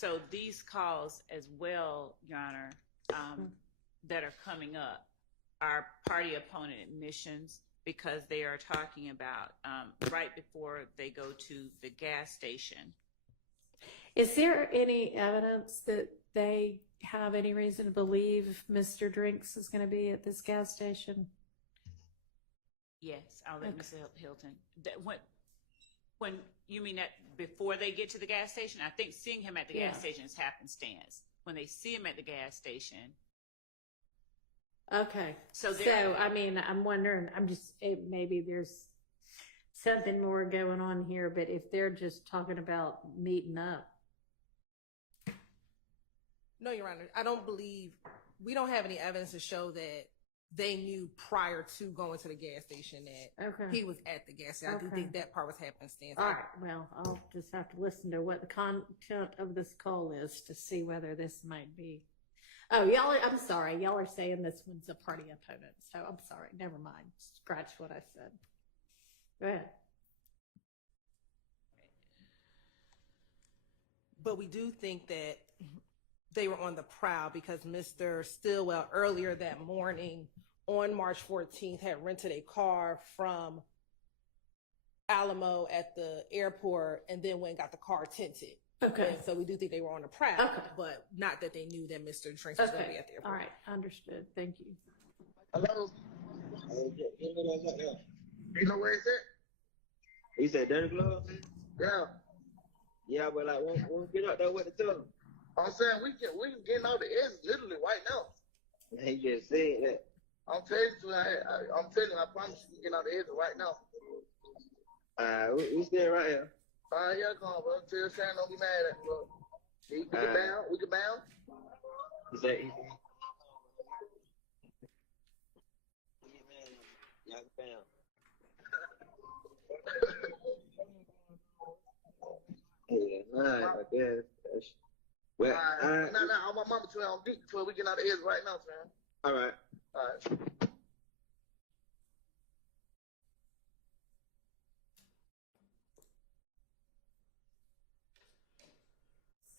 So these calls as well, Your Honor, that are coming up are party opponent admissions because they are talking about right before they go to the gas station. Is there any evidence that they have any reason to believe Mr. Drinks is going to be at this gas station? Yes, I'll let Ms. Hylton. When you mean that before they get to the gas station, I think seeing him at the gas station is happenstance. When they see him at the gas station. Okay. So I mean, I'm wondering, maybe there's something more going on here, but if they're just talking about meeting up. No, Your Honor, I don't believe, we don't have any evidence to show that they knew prior to going to the gas station that he was at the gas station. I do think that part was happenstance. All right, well, I'll just have to listen to what the content of this call is to see whether this might be. Oh, I'm sorry. Y'all are saying this one's a party opponent, so I'm sorry. Never mind. Scratch what I said. Go ahead. But we do think that they were on the prowl because Mr. Stillwell earlier that morning on March 14th had rented a car from Alamo at the airport and then went and got the car tinted. Okay. And so we do think they were on the prowl, but not that they knew that Mr. Drinks was going to be at the airport. All right, understood. Thank you. Hello? You know where it's at? He said Dirty Glove? Yeah. Yeah, but like, won't get out there with the tell him. I'm saying we can get out the edges literally right now. He just said that. I'm telling you, I promise you we can get out the edges right now. We stay right here. Yeah, come on, bro. Tell Shannon don't be mad at me, bro. We can bound. He said, yeah, bound. Yeah, nah, I guess. Well, on my mama 12 on deep before we get out the edge right now, man. All right. All right.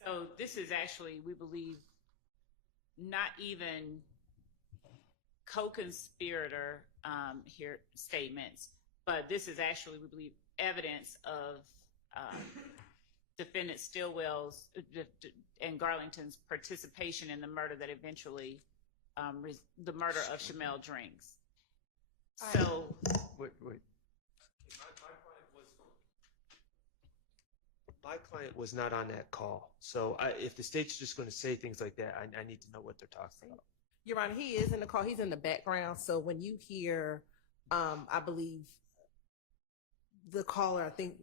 So this is actually, we believe, not even co-conspirator here statements, but this is actually, we believe, evidence of defendant Stillwell's and Garlington's participation in the murder that eventually, the murder of Shymel Drinks. So, wait. My client was not on that call. So if the state's just going to say things like that, I need to know what they're talking about. Your Honor, he is in the call. He's in the background. So when you hear, I believe, the caller, I think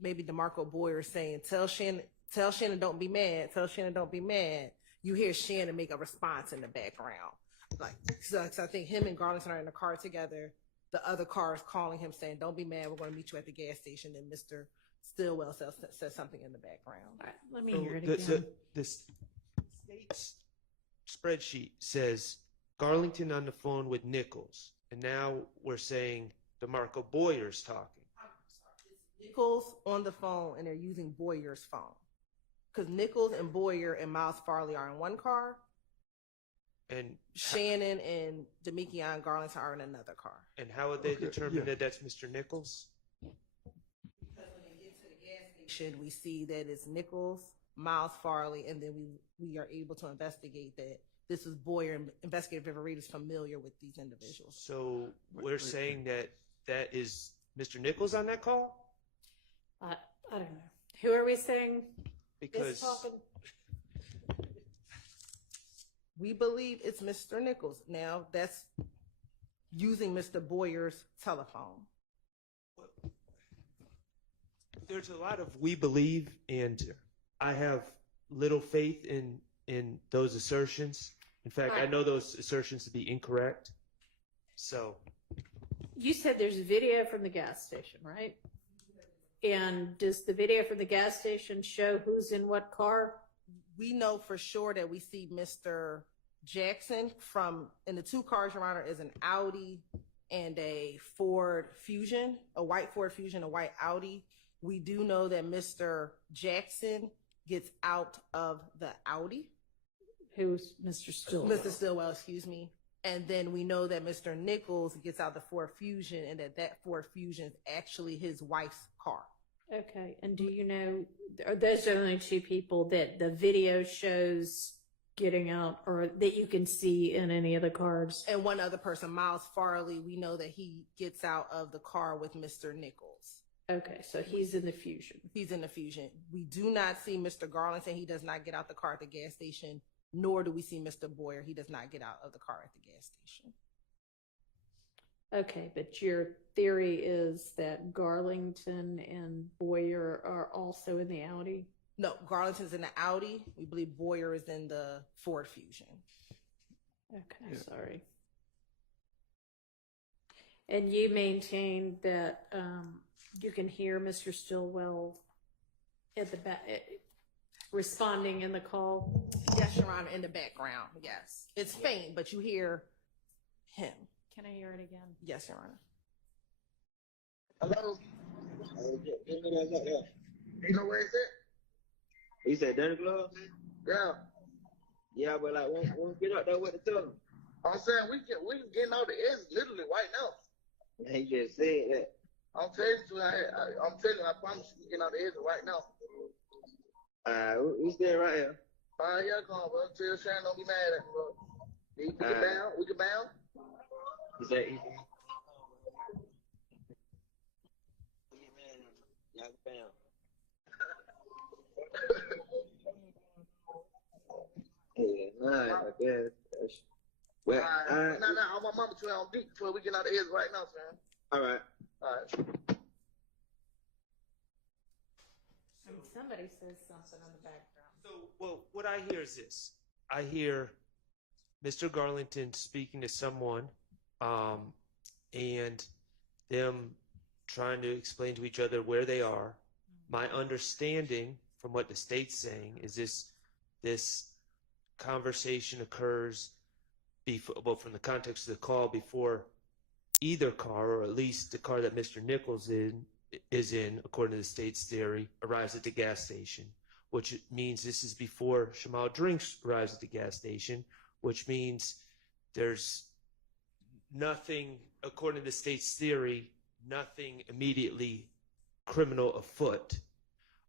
maybe DeMarco Boyer saying, tell Shannon don't be mad. Tell Shannon don't be mad. You hear Shannon make a response in the background. So I think him and Garlington are in the car together. The other car is calling him saying, don't be mad. We're going to meet you at the gas station. And Mr. Stillwell says something in the background. All right, let me hear it again. The state's spreadsheet says Garlington on the phone with Nichols. And now we're saying DeMarco Boyer's talking. It's Nichols on the phone, and they're using Boyer's phone. Because Nichols and Boyer and Miles Farley are in one car. And Shannon and Damekion Garlington are in another car. And how would they determine that that's Mr. Nichols? Because when they get to the gas station, we see that it's Nichols, Miles Farley, and then we are able to investigate that this is Boyer, and investigative Everett is familiar with these individuals. So we're saying that is Mr. Nichols on that call? I don't know. Who are we saying because is talking? We believe it's Mr. Nichols. Now, that's using Mr. Boyer's telephone. There's a lot of we believe, and I have little faith in those assertions. In fact, I know those assertions to be incorrect. So You said there's a video from the gas station, right? And does the video from the gas station show who's in what car? We know for sure that we see Mr. Jackson in the two cars, Your Honor, is an Audi and a Ford Fusion, a white Ford Fusion, a white Audi. We do know that Mr. Jackson gets out of the Audi. Who's Mr. Stillwell? Mr. Stillwell, excuse me. And then we know that Mr. Nichols gets out the Ford Fusion, and that Ford Fusion is actually his wife's car. Okay, and do you know, are those the only two people that the video shows getting out, or that you can see in any of the cars? And one other person, Miles Farley, we know that he gets out of the car with Mr. Nichols. Okay, so he's in the Fusion. He's in the Fusion. We do not see Mr. Garlington. He does not get out the car at the gas station, nor do we see Mr. Boyer. He does not get out of the car at the gas station. Okay, but your theory is that Garlington and Boyer are also in the Audi? No, Garlington's in the Audi. We believe Boyer is in the Ford Fusion. Okay, sorry. And you maintain that you can hear Mr. Stillwell at the back responding in the call? Yes, Your Honor, in the background. Yes, it's faint, but you hear him. Can I hear it again? Yes, Your Honor. Hello? Give me that up there. You know where it's at? You said Dirty Glove? Yeah. Yeah, but like, won't get up there with the tongue. I'm saying we can get out the edge literally right now. He just said that. I'm telling you, I promise you, we get out the edge right now. We stay right here. All right, here I come, bro. Tell Shannon don't be mad at me, bro. We can bound. We can bound. He said, yeah, nice. I guess. Well, All right. No, I want mama to on deep before we get out the edge right now, son. all right. All right. Somebody says something in the background. So, well, what I hear is this. I hear Mr. Garlington speaking to someone, and them trying to explain to each other where they are. My understanding from what the state's saying is this conversation occurs before, well, from the context of the call, before either car, or at least the car that Mr. Nichols is in, according to the state's theory, arrives at the gas station, which means this is before Shymel Drinks arrives at the gas station, which means there's nothing, according to the state's theory, nothing immediately criminal afoot.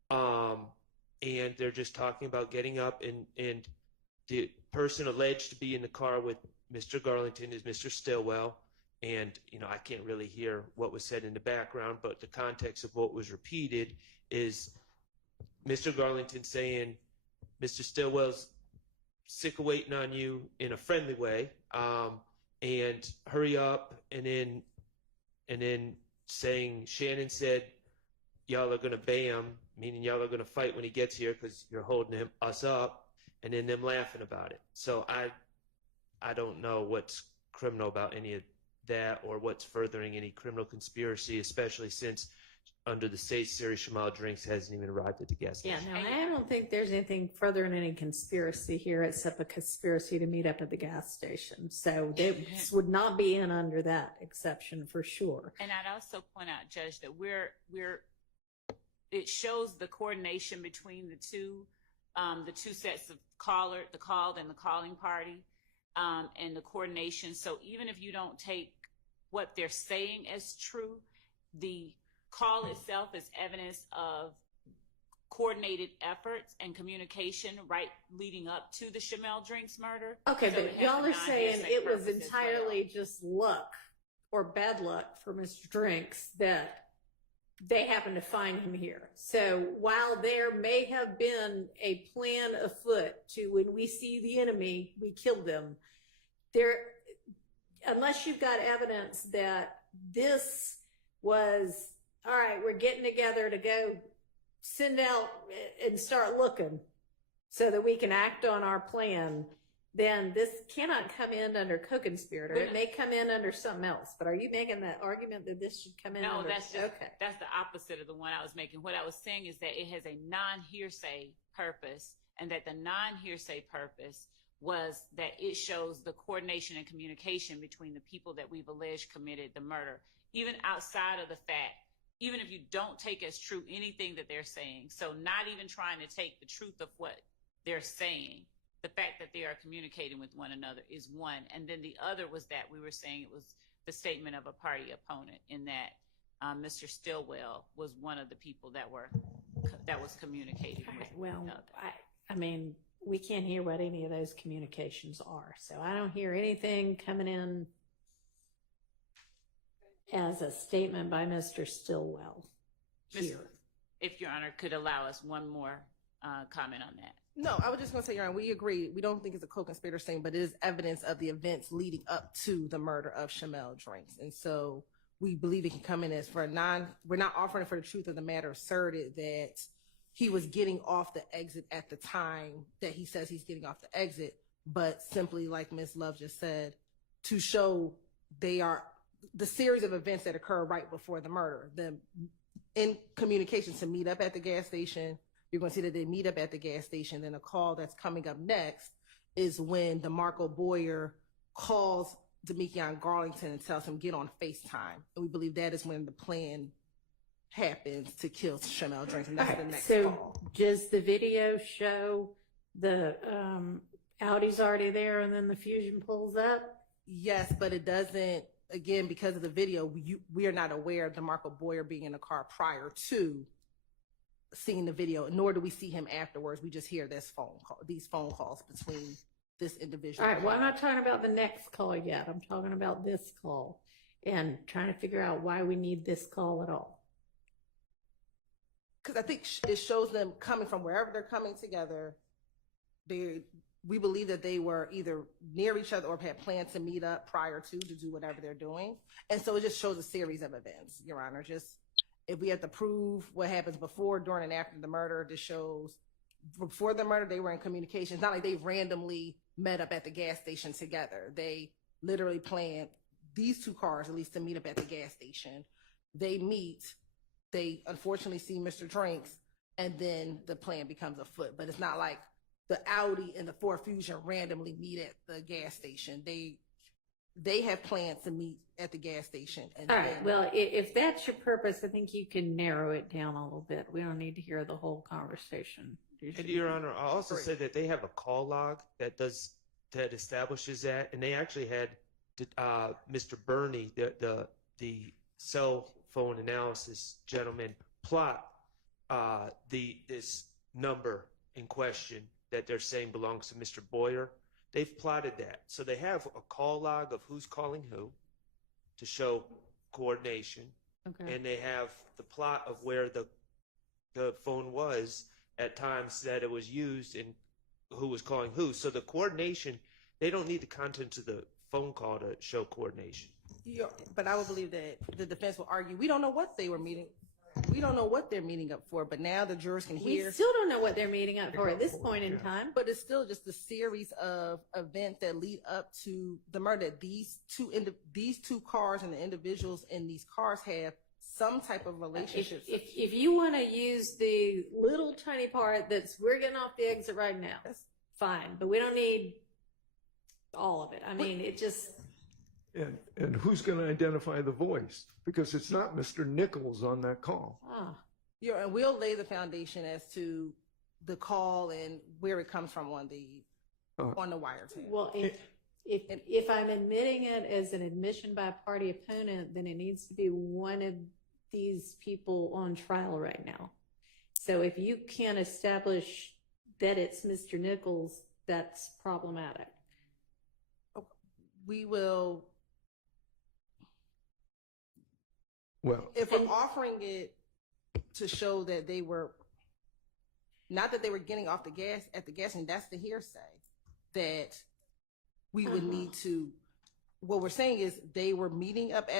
And they're just talking about getting up, and the person alleged to be in the car with Mr. Garlington is Mr. Stillwell. And, I can't really hear what was said in the background, but the context of what was repeated is Mr. Garlington saying, Mr. Stillwell's sick of waiting on you in a friendly way, and hurry up, and then saying, Shannon said, y'all are going to bam, meaning y'all are going to fight when he gets here because you're holding us up, and then them laughing about it. So I don't know what's criminal about any of that, or what's furthering any criminal conspiracy, especially since under the state's theory, Shymel Drinks hasn't even arrived at the gas station. Yeah, no, I don't think there's anything further in any conspiracy here except a conspiracy to meet up at the gas station. So this would not be in under that exception for sure. And I'd also point out, Judge, that it shows the coordination between the two sets of the called and the calling party, and the coordination. So even if you don't take what they're saying as true, the call itself is evidence of coordinated efforts and communication right leading up to the Shymel Drinks murder. Okay, So but it has y'all a are saying non-hearsay it was purpose as entirely well. just luck or bad luck for Mr. Drinks that they happened to find him here. So while there may have been a plan afoot to, when we see the enemy, we kill them, unless you've got evidence that this was, all right, we're getting together to go send out and start looking so that we can act on our plan, then this cannot come in under co-conspirator. It may come in under something else. But are you making that argument that this should come in No, under? that's the opposite of the one I was making. What I was saying is that it has a non-hearsay purpose, and that the non-hearsay purpose was that it shows the coordination and communication between the people that we've alleged committed the murder, even outside of the fact even if you don't take as true anything that they're saying, so not even trying to take the truth of what they're saying, the fact that they are communicating with one another is one. And then the other was that we were saying it was the statement of a party opponent, in that Mr. Stillwell was one of the people that was communicating with Well, one another. I mean, we can't hear what any of those communications are. So I don't hear anything coming in as a statement by Mr. Stillwell here. If Your Honor could allow us one more comment on that. No, I was just going to say, Your Honor, we agree. We don't think it's a co-conspirator thing, but it is evidence of the events leading up to the murder of Shymel Drinks. And so we believe it can come in as we're not offering it for the truth of the matter asserted that he was getting off the exit at the time that he says he's getting off the exit, but simply, like Ms. Love just said, to show they are the series of events that occur right before the murder. The in communication to meet up at the gas station, you're going to see that they meet up at the gas station. Then a call that's coming up next is when DeMarco Boyer calls Damekion Garlington and tells him get on FaceTime. And we believe that is when the plan happens to kill Shymel Drinks. And that's the next call. Does the video show the Audi's already there and then the Fusion pulls up? Yes, but it doesn't, again, because of the video, we are not aware of DeMarco Boyer being in the car prior to seeing the video, nor do we see him afterwards. We just hear these phone calls between this individual. All right, well, I'm not talking about the next call yet. I'm talking about this call and trying to figure out why we need this call at all. Because I think it shows them coming from wherever they're coming together. We believe that they were either near each other or had planned to meet up prior to do whatever they're doing. And so it just shows a series of events, Your Honor. Just if we have to prove what happens before, during, and after the murder, this shows before the murder, they were in communication. It's not like they randomly met up at the gas station together. They literally planned these two cars, at least, to meet up at the gas station. They meet. They unfortunately see Mr. Drinks, and then the plan becomes afoot. But it's not like the Audi and the Ford Fusion randomly meet at the gas station. They have planned to meet at the gas station. And all right, well, if that's your purpose, I think you can narrow it down a little bit. We don't need to hear the whole conversation. And Your Honor, I also said that they have a call log that establishes that, and they actually had Mr. Burney, the cell phone analysis gentleman, plot this number in question that they're saying belongs to Mr. Boyer. They've plotted that. So they have a call log of who's calling who to show coordination. Okay. And they have the plot of where the phone was at times that it was used and who was calling who. So the coordination, they don't need the contents of the phone call to show coordination. Yeah, but I would believe that the defense will argue, we don't know what they were meeting. We don't know what they're meeting up for, but now the jurors can hear. We still don't know what they're meeting up for at this point in time. But it's still just a series of events that lead up to the murder. These two cars and the individuals in these cars have some type of relationship. If you want to use the little tiny part that's we're getting off the exit right now, that's fine. But we don't need all of it. I mean, it just... And who's going to identify the voice? Because it's not Mr. Nichols on that call. Yeah, and we'll lay the foundation as to the call and where it comes from on the wiretap. Well, if I'm admitting it as an admission by a party opponent, then it needs to be one of these people on trial right now. So if you can't establish that it's Mr. Nichols, that's problematic. We will... Well, if we're offering it to show that they were, not that they were getting off the gas at the gas, and that's the hearsay, that we would need to, what we're saying is they were meeting up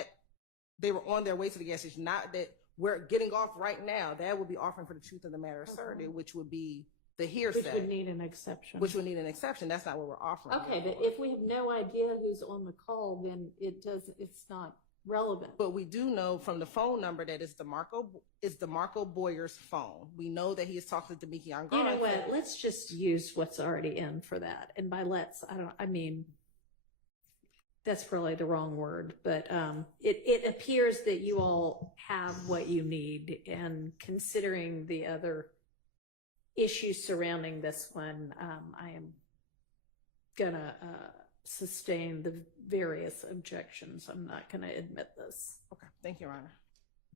they were on their way to the gas station, not that we're getting off right now. That would be offering for the truth of the matter asserted, which would be the hearsay. Which would need an exception. That's not what we're offering. Okay, but if we have no idea who's on the call, then it's not relevant. But we do know from the phone number that it's DeMarco Boyer's phone. We know that he is talking to Damekion. You know what? Let's just use what's already in for that. And by that's really the wrong word, but it appears that you all have what you need, and considering the other issues surrounding this one, I am gonna sustain the various objections. I'm not gonna admit this. Okay, thank you, Your Honor.